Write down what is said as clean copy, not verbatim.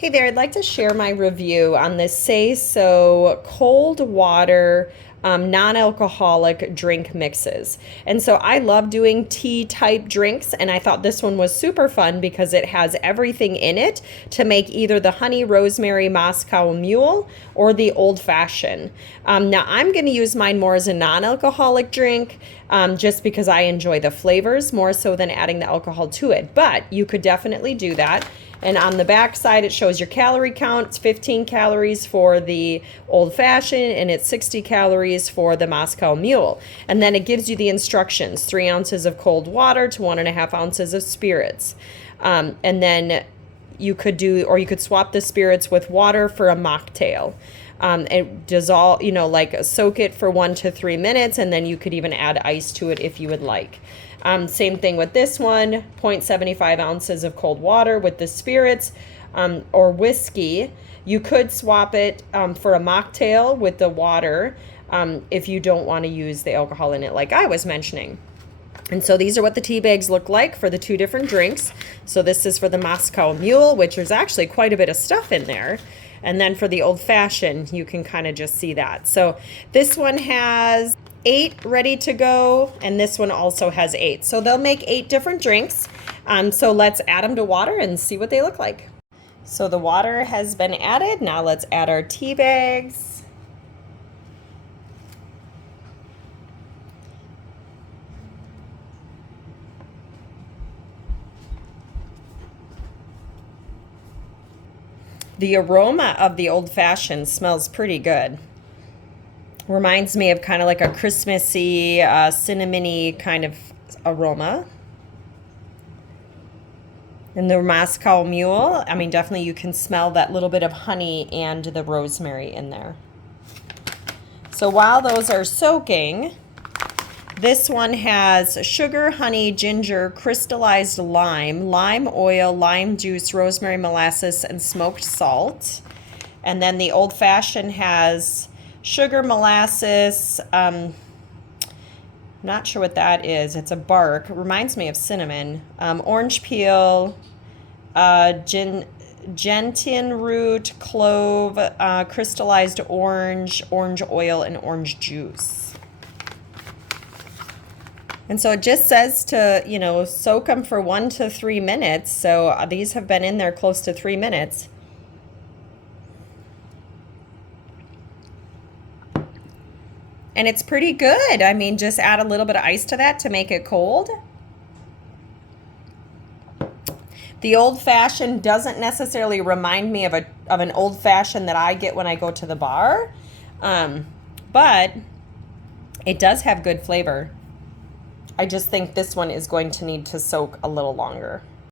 Hey there, I'd like to share my review on this SAYSO cold water non-alcoholic drink mixes. And so I love doing tea type drinks, and I thought this one was super fun because it has everything in it to make either the honey rosemary Moscow Mule or the old fashioned. Now I'm going to use mine more as a non-alcoholic drink just because I enjoy the flavors more so than adding the alcohol to it. But you could definitely do that. And on the back side, it shows your calorie count. It's 15 calories for the old fashioned, and it's 60 calories for the Moscow Mule. And then it gives you the instructions: 3 ounces of cold water to 1.5 ounces of spirits. And then you could do, or you could swap the spirits with water for a mocktail. It dissolve, like soak it for 1 to 3 minutes, and then you could even add ice to it if you would like. Same thing with this one, 0.75 ounces of cold water with the spirits or whiskey. You could swap it for a mocktail with the water if you don't want to use the alcohol in it like I was mentioning. And so these are what the tea bags look like for the 2 different drinks. So this is for the Moscow Mule, which is actually quite a bit of stuff in there. And then for the old fashioned, you can kind of just see that. So this one has 8 ready to go, and this one also has 8. So they'll make 8 different drinks. So let's add them to water and see what they look like. So the water has been added. Now let's add our tea bags. The aroma of the old fashioned smells pretty good. Reminds me of kind of like a Christmassy, cinnamony kind of aroma. And the Moscow Mule, I mean, definitely you can smell that little bit of honey and the rosemary in there. So while those are soaking, this one has sugar, honey, ginger, crystallized lime, lime oil, lime juice, rosemary molasses, and smoked salt. And then the old fashioned has sugar, molasses, not sure what that is. It's a bark. It reminds me of cinnamon. Orange peel, gentian root, clove, crystallized orange, orange oil, and orange juice. And so it just says to, soak them for 1 to 3 minutes. So these have been in there close to 3 minutes. And it's pretty good. I mean, just add a little bit of ice to that to make it cold. The old fashioned doesn't necessarily remind me of an old fashioned that I get when I go to the bar. But it does have good flavor. I just think this one is going to need to soak a little longer.